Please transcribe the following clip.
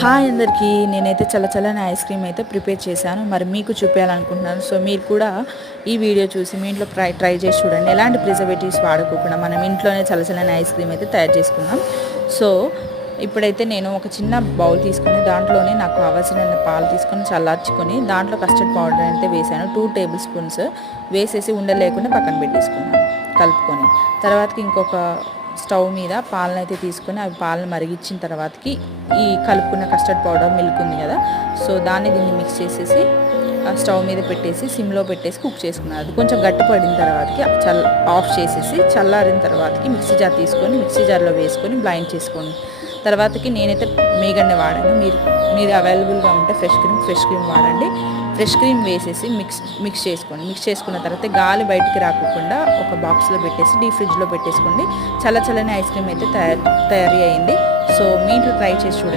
Hi అందరికీ, నేనైతే చల్లచల్లని ice cream అయితే ప్రిపేర్ చేశాను. మరి మీకు చూపించాలనుకుంటున్నాను. సో మీరు కూడా ఈ వీడియో చూసి మీ ఇంట్లో ట్రై చేసి చూడండి. ఎలాంటి ప్రిజర్వేటివ్స్ వాడుకోకుండా మనం ఇంట్లోనే చల్లచల్లని ఐస్ క్రీమ్ అయితే తయారు చేసుకుందాం. సో ఇప్పుడైతే నేను ఒక చిన్న బౌల్ తీసుకొని దాంట్లోనే నాకు కావాల్సిన పాలు తీసుకొని చల్లార్చుకొని దాంట్లో కస్టర్డ్ పౌడర్ అయితే వేసాను. 2 టేబుల్ స్పూన్స్ వేసేసి ఉండలు లేకుండా పక్కన పెట్టేసుకున్నాను కలుపుకొని. తర్వాతకి ఇంకొక స్టవ్ మీద పాలను అయితే తీసుకొని అవి పాలను మరిగించిన తర్వాతకి ఈ కలుపుకున్న కస్టర్డ్ పౌడర్ మిల్క్ ఉంది కదా, సో దీన్ని మిక్స్ చేసేసి స్టవ్ మీద పెట్టేసి సిమ్లో పెట్టేసి కుక్ చేసుకున్నాను. అది కొంచెం గట్టి పడిన తర్వాతకి ఆఫ్ చేసేసి చల్లారిన తర్వాతకి మిక్సీ జార్ తీసుకొని మిక్సీ జార్లో వేసుకొని బ్లైండ్ చేసుకోండి. తర్వాతకి నేనైతే మేగడ్ని వాడాను. మీరు అవైలబుల్గా ఉంటే ఫ్రెష్ క్రీమ్ వాడండి. ఫ్రెష్ క్రీమ్ వేసేసి మిక్స్ చేసుకోండి. మిక్స్ చేసుకున్న తర్వాత గాలి బయటికి రాకుండా ఒక బాక్స్లో పెట్టేసి డీప్ ఫ్రిడ్జ్లో పెట్టేసుకోండి. చల్లని ఐస్ క్రీమ్ అయితే తయారీ అయింది. సో మీ ఇంట్లో ట్రై చేసి చూడండి.